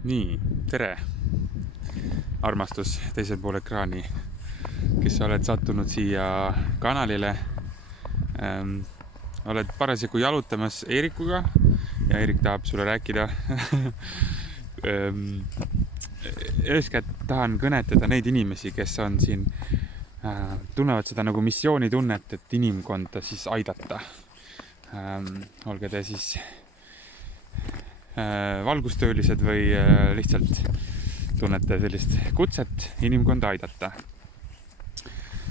Nii, tere, armastus teisel pool ekraani, kes sa oled sattunud siia kanalile. Oled parasjagu jalutamas Eerikuga ja Eerik tahab sulle rääkida. Eeskätt tahan kõnetada neid inimesi, kes on siin, tunnevad seda nagu missioonitunnet, et inimkonda siis aidata. Olge te siis valgustöölised või lihtsalt tunnete sellist kutset inimkonda aidata.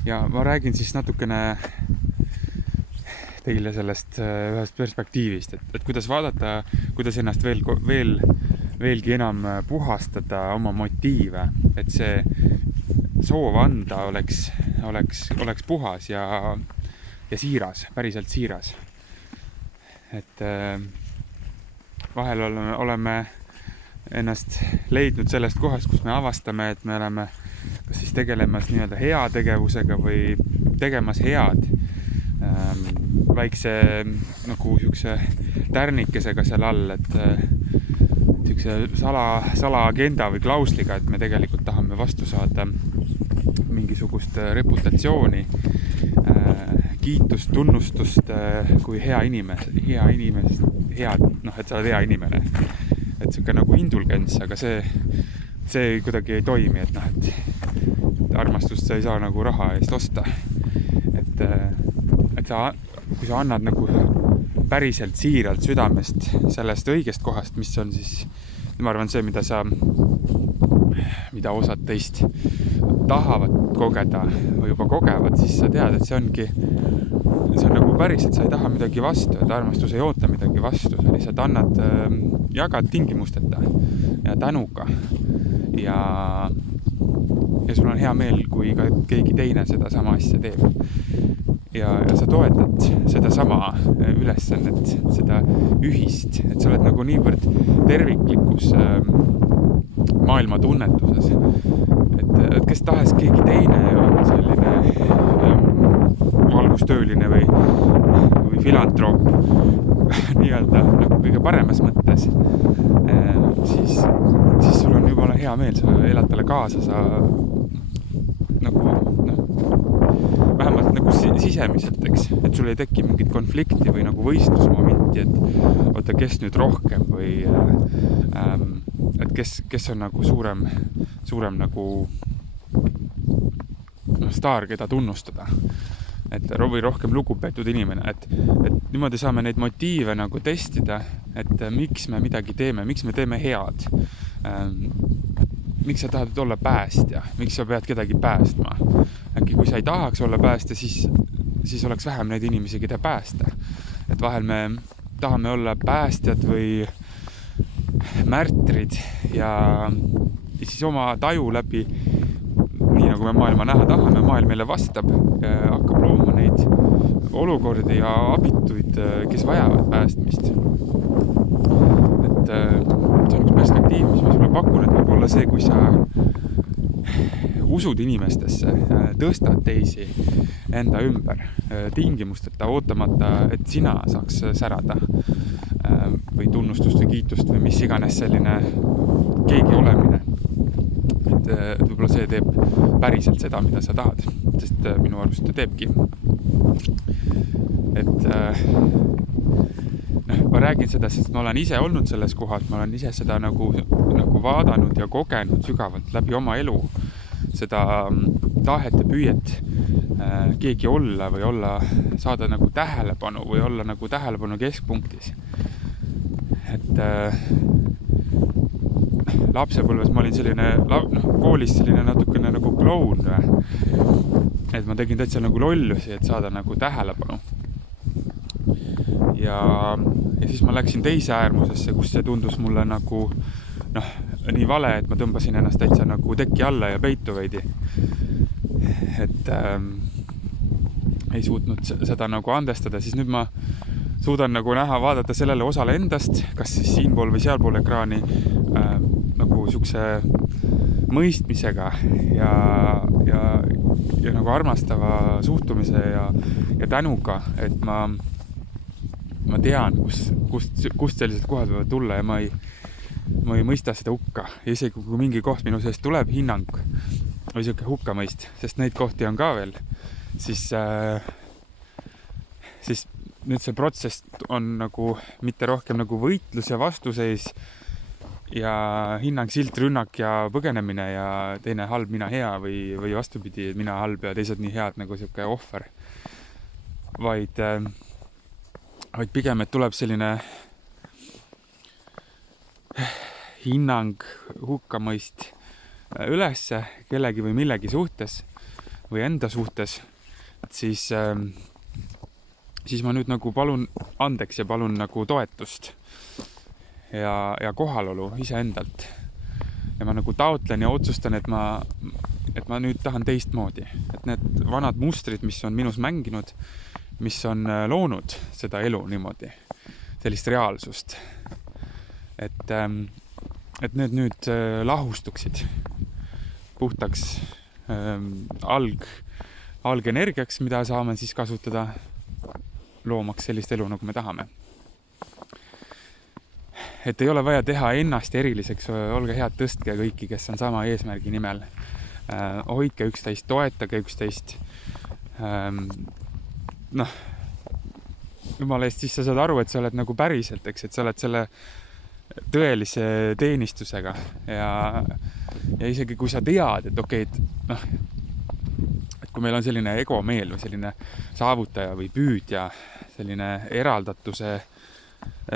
Ja ma räägin siis natukene teile sellest ühest perspektiivist, et kuidas vaadata, kuidas ennast veelgi enam puhastada oma motiive, et see soov anda oleks puhas ja siiras, päriselt siiras. Et vahel oleme ennast leidnud sellest kohast, kus me avastame, et me oleme kas siis tegelemas nii-öelda hea tegevusega või tegemas head väikse nagu siukse tärnikesega seal all, et siukse sala agenda või klausliga, et me tegelikult tahame vastu saada mingisugust reputatsiooni, kiitust, tunnustust kui hea inimene, et sa oled hea inimene. Et siuke nagu indulgents, aga see kuidagi ei toimi, et armastust sa ei saa nagu raha eest osta. Et kui sa annad nagu päriselt siiralt südamest sellest õigest kohast, mis on siis, ma arvan, see, mida osad teist tahavad kogeda või juba kogevad, siis sa tead, et see on nagu päriselt, sa ei taha midagi vastu, et armastus ei oota midagi vastu, sa lihtsalt annad, jagad tingimusteta ja tänuga ja sul on hea meel, kui ka keegi teine seda sama asja teeb. Ja sa toetad seda sama ülesannet, seda ühist, et sa oled nagu niivõrd terviklikus maailma tunnetuses, et kes tahes keegi teine on selline valgustööline või filantroop nii-öelda nagu kõige paremas mõttes, siis sul on jumala hea meel, sa elad talle kaasa, sa nagu vähemalt nagu sisemiselt, eks, et sul ei teki mingit konflikti või nagu võistlusmomenti, et oota, kes nüüd rohkem või et kes on nagu suurem nagu staar, keda tunnustada, et või rohkem lugupeetud inimene, et niimoodi saame neid motiive nagu testida, et miks me midagi teeme, miks me teeme head, miks sa tahad olla päästja, miks sa pead kedagi päästma. Äkki kui sa ei tahaks olla päästja, siis oleks vähem neid inimesi, keda päästa. Et vahel me tahame olla päästjad või märtrid ja siis oma taju läbi, nii nagu me maailma näha tahame, maailm meile vastab, hakkab looma neid olukordi ja abituid, kes vajavad päästmist. Et see on üks perspektiiv, mis ma sulle pakun, et võib olla see, kui sa usud inimestesse, tõstad teisi enda ümber, tingimusteta, ootamata, et sina saaks särada või tunnustust või kiitust või mis iganes selline keegi olemine. Et võib-olla see teeb päriselt seda, mida sa tahad, sest minu arust ta teebki. Et ma räägin seda, sest ma olen ise olnud selles kohas, ma olen ise seda nagu vaadanud ja kogenud sügavalt läbi oma elu, seda tahet ja püüet keegi olla või saada nagu tähelepanu või olla nagu tähelepanu keskpunktis. Et lapsepõlves ma olin selline, koolis selline natukene nagu kloun, et ma tegin täitsa nagu lollusi, et saada nagu tähelepanu. Ja siis ma läksin teise äärmusesse, kus see tundus mulle nagu nii vale, et ma tõmbasin ennast täitsa nagu teki alla ja peitu veidi. Et ei suutnud seda nagu andestada, siis nüüd ma suudan nagu vaadata sellele osale endast, kas siis siinpool või sealpool ekraani nagu siukse mõistmisega ja nagu armastava suhtumise ja tänuga, et ma tean, kust sellised kohad võivad tulla ja ma ma ei mõista seda hukka. Ja isegi kui mingi koht minu seest tuleb hinnang või siuke hukkamõist, sest neid kohti on ka veel, siis nüüd see protsess on nagu mitte rohkem nagu võitlus ja vastuseis ja hinnang, silt, rünnak ja põgenemine ja teine halb, mina hea või vastupidi, mina halb ja teised nii head, nagu siuke ohver. Vaid pigem, et tuleb selline hinnang, hukkamõist ülesse kellegi või millegi suhtes või enda suhtes, siis ma nüüd nagu palun andeks ja palun nagu toetust ja kohalolu iseendalt. Ja ma nagu taotlen ja otsustan, et ma nüüd tahan teistmoodi. Et need vanad mustrid, mis on minus mänginud, mis on loonud seda elu niimoodi, sellist reaalsust. Et need nüüd lahustuksid puhtaks algenergiaks, mida saame siis kasutada loomaks sellist elu, nagu me tahame. Et ei ole vaja teha ennast eriliseks, olge head, tõstke kõiki, kes on sama eesmärgi nimel. Hoidke üksteist, toetage üksteist. Jumala eest, siis sa saad aru, et sa oled nagu päriselt, eks, et sa oled selle tõelise teenistusega ja isegi kui sa tead, et okei, et kui meil on selline egomeel või selline saavutaja või püüdja, selline eraldatuse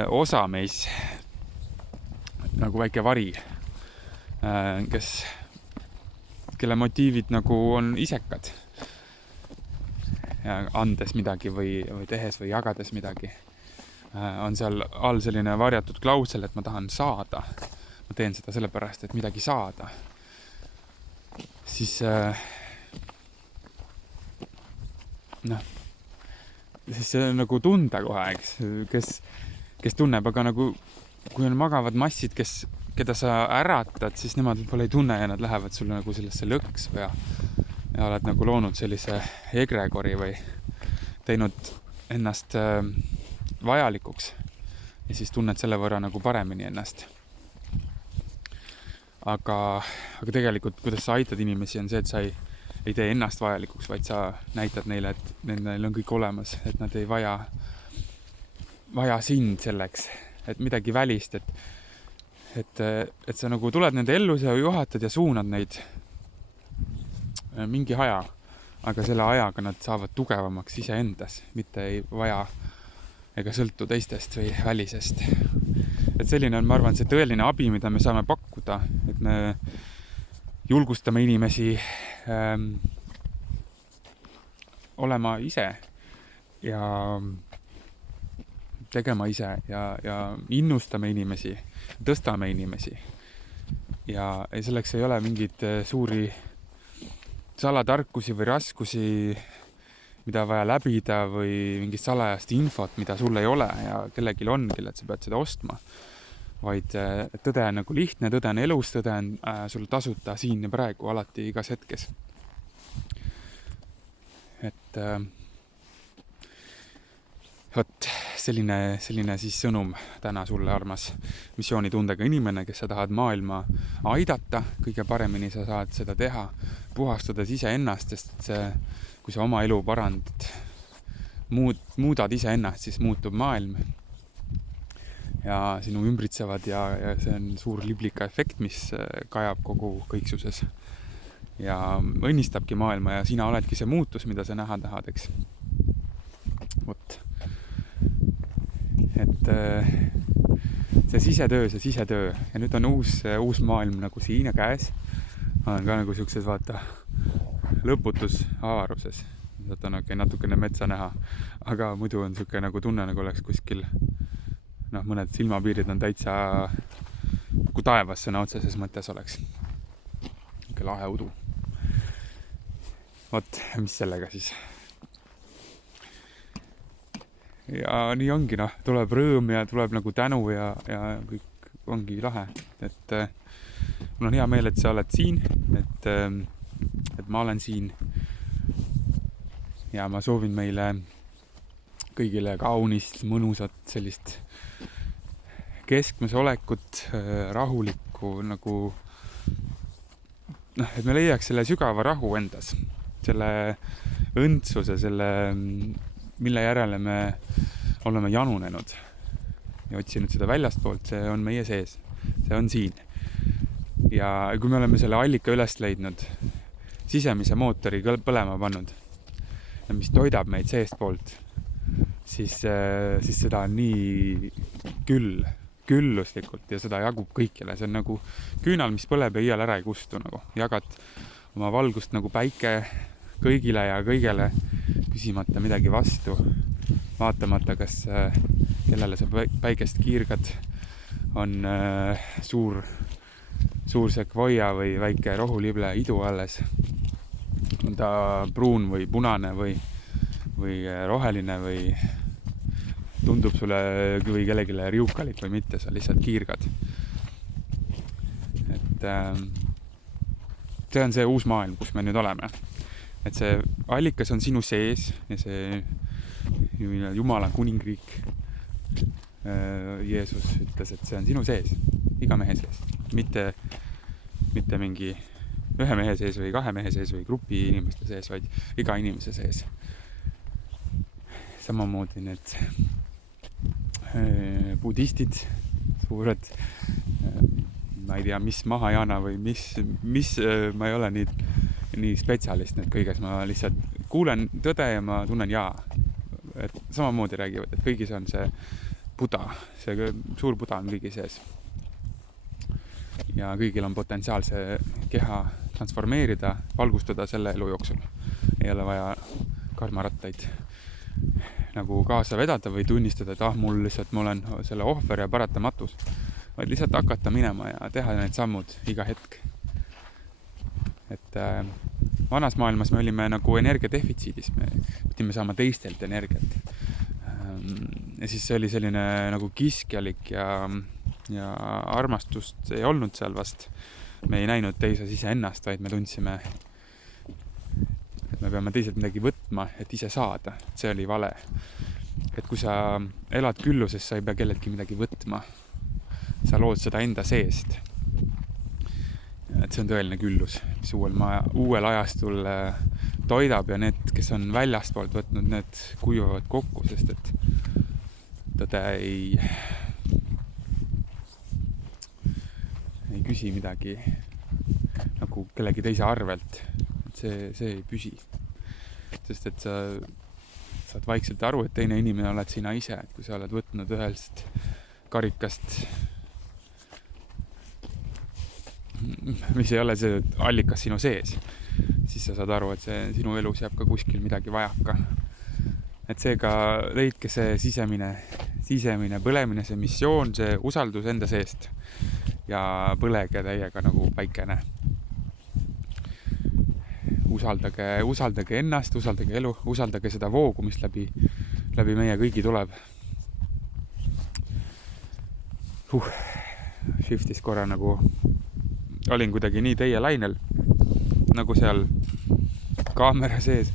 osa meis, nagu väike vari, kelle motiivid nagu on isekad ja andes midagi või tehes või jagades midagi, on seal all selline varjatud klausel, et ma tahan saada. Ma teen seda sellepärast, et midagi saada. Siis siis see on nagu tunda kohe, eks, kes tunneb, aga nagu kui on magavad massid, keda sa äratad, siis nemad võib-olla ei tunne ja nad lähevad sulle nagu sellesse lõksu ja oled nagu loonud sellise egregori või teinud ennast vajalikuks ja siis tunned selle võrra nagu paremini ennast. Aga tegelikult, kuidas sa aitad inimesi, on see, et sa ei tee ennast vajalikuks, vaid sa näitad neile, et neil on kõik olemas, et nad ei vaja sind selleks, et midagi välist, et sa nagu tuled nende ellu, sa juhatad ja suunad neid mingi aja, aga selle ajaga nad saavad tugevamaks iseendas, mitte ei vaja ega sõltu teistest või välisest. Et selline on, ma arvan, see tõeline abi, mida me saame pakkuda, et me julgustame inimesi olema ise ja tegema ise ja innustame inimesi, tõstame inimesi. Ja selleks ei ole mingid suuri salatarkusi või raskusi, mida vaja läbida või mingit salajast infot, mida sul ei ole ja kellelgi on, kellelt sa pead seda ostma. Vaid tõde on nagu lihtne, tõde on elus, tõde on sul tasuta siin ja praegu, alati igas hetkes. Et võt, selline siis sõnum täna sulle, armas missioonitundega inimene, kes sa tahad maailma aidata. Kõige paremini sa saad seda teha, puhastades iseennast, sest kui sa oma elu parandad, muudad iseennast, siis muutub maailm ja sinu ümbritsevad ja see on suur liblika efekt, mis kajab kogu kõiksuses ja õnnistabki maailma ja sina oledki see muutus, mida sa näha tahad, eks. Vot. Et see sisetöö ja nüüd on uus maailm nagu siin ja käes. Olen ka nagu siukses, vaata, lõputus avaruses. Saad on natukene metsa näha, aga muidu on siuke nagu tunne, nagu oleks kuskil, mõned silmapiirid on täitsa kui taevas sõna otseses mõttes oleks. Niisugune lahe udu. Vot, mis sellega siis. Ja nii ongi, tuleb rõõm ja tuleb nagu tänu ja kõik ongi lahe. Et mul on hea meel, et sa oled siin, et ma olen siin ja ma soovin meile kõigile kaunist, mõnusat sellist keskmes olekut, rahulikku nagu et me leiaks selle sügava rahu endas, selle õndsuse, selle, mille järele me oleme janunenud ja otsinud seda väljastpoolt, see on meie sees, see on siin. Ja kui me oleme selle allika üles leidnud, sisemise mootori põlema pannud, mis toidab meid seestpoolt, siis seda on nii külluslikult ja seda jagub kõikjale. See on nagu küünal, mis põleb ja iial ära ei kustu. Nagu. Jagad oma valgust nagu päike kõigile ja kõigele, küsimata midagi vastu, vaatamata, kas kellele sa päikest kiirgad, on suur sekvoia või väike rohulible idu alles. On ta pruun või punane või roheline või tundub sulle või kellelegi riukalik või mitte, sa lihtsalt kiirgad. Et see on see uus maailm, kus me nüüd oleme. Et see allikas on sinu sees ja see Jumala kuningriik, Jeesus ütles, et see on sinu sees, iga mehe sees, mitte mingi ühe mehe sees või kahe mehe sees või grupi inimeste sees, vaid iga inimese sees. Samamoodi need budistid, suured, ma ei tea, mis Mahajana või mis ma ei ole nii spetsialist nüüd kõiges, ma lihtsalt kuulen tõde ja ma tunnen jaa. Et samamoodi räägivad, et kõigis on see Buda, see suur Buda on kõigi sees. Ja kõigil on potentsiaal see keha transformeerida, valgustada selle elu jooksul. Ei ole vaja karmarattaid nagu kaasa vedada või tunnistada, et ma olen selle ohver ja paratamatus, vaid lihtsalt hakata minema ja teha need sammud iga hetk. Et vanas maailmas me olime nagu energiadefitsiidis, me pidime saama teistelt energiat. Ja siis see oli selline nagu kiskjalik ja armastust ei olnud seal vast. Me ei näinud teises iseennast, vaid me tundsime, et me peame teiselt midagi võtma, et ise saada. See oli vale. Et kui sa elad külluses, sa ei pea kelleltki midagi võtma. Sa lood seda enda seest. Et see on tõeline küllus, mis uuel ajastul toidab ja need, kes on väljastpoolt võtnud, need kuivavad kokku, sest et tõde ei küsi midagi nagu kellegi teise arvelt. Et see ei püsi. Sest et sa saad vaikselt aru, et teine inimene oled sina ise, et kui sa oled võtnud ühest karikast, mis ei ole see allikas sinu sees, siis sa saad aru, et see sinu elus jääb ka kuskil midagi vajaka. Et seega leidke see sisemine põlemine, see missioon, see usaldus enda seest ja põlege täiega nagu päikene. Usaldage ennast, usaldage elu, usaldage seda voogu, mis läbi meie kõigi tuleb. Shiftis korra nagu olin kuidagi nii teie lainel, nagu seal kaamera sees,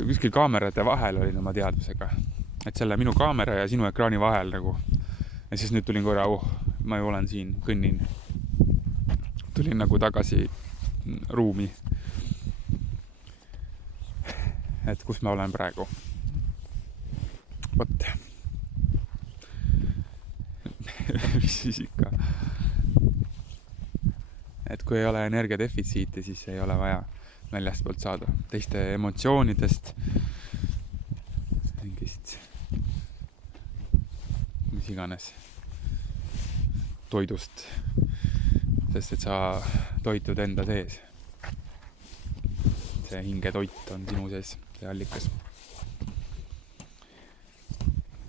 kuskil kaamerate vahel olin oma teadvusega, et selle minu kaamera ja sinu ekraani vahel nagu. Ja siis nüüd tulin korra, ma ju olen siin, kõnnin. Tulin nagu tagasi ruumi. Et kus ma olen praegu. Vot. Mis siis ikka. Et kui ei ole energiadefitsiiti, siis ei ole vaja väljastpoolt saada teiste emotsioonidest, mingist, mis iganes toidust, sest et sa toitud enda sees. See hingetoit on sinu sees, see allikas.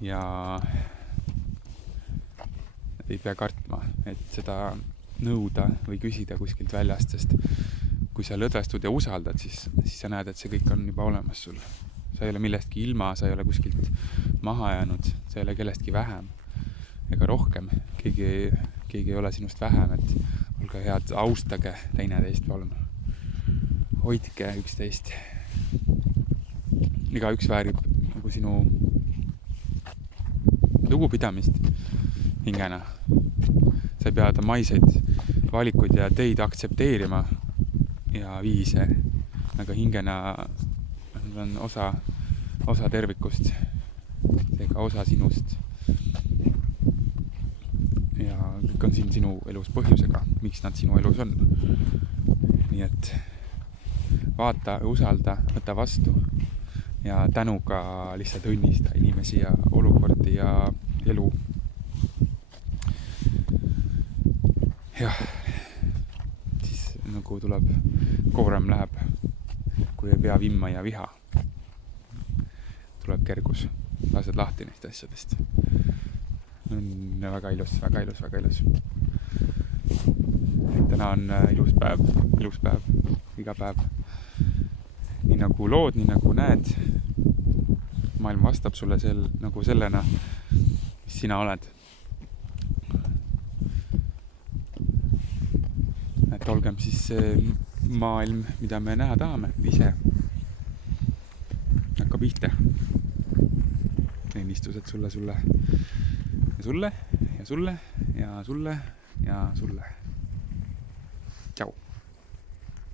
Ja ei pea kartma, et seda nõuda või küsida kuskilt väljast, sest kui sa lõdvestud ja usaldad, siis sa näed, et see kõik on juba olemas sul. Sa ei ole millestki ilma, sa ei ole kuskilt maha jäänud, sa ei ole kellestki vähem ega rohkem. Keegi ei ole sinust vähem, et olge head, austage teineteist, palun. Hoidke üksteist. Igaüks väärib nagu sinu lugupidamist hingena. sa ei pea ta maiseid valikuid ja teid aktsepteerima ja viise, aga hingena nad on osa tervikust, seega osa sinust. Ja kõik on siin sinu elus põhjusega, miks nad sinu elus on. Nii et vaata, usalda, võta vastu ja tänuga lihtsalt õnnista inimesi ja olukordi ja elu. Jah, siis nagu tuleb, koorem läheb, kui ei pea vimma ja viha. Tuleb kergus, lased lahti neist asjadest. On väga ilus, väga ilus, väga ilus. Täna on ilus päev, iga päev. Nii nagu lood, nii nagu näed, maailm vastab sulle nagu sellena, mis sina oled. Et olgem siis maailm, mida me näha tahame, ise hakka pihta. Õnnistused sulle ja sulle ja sulle ja sulle ja sulle. Tšau!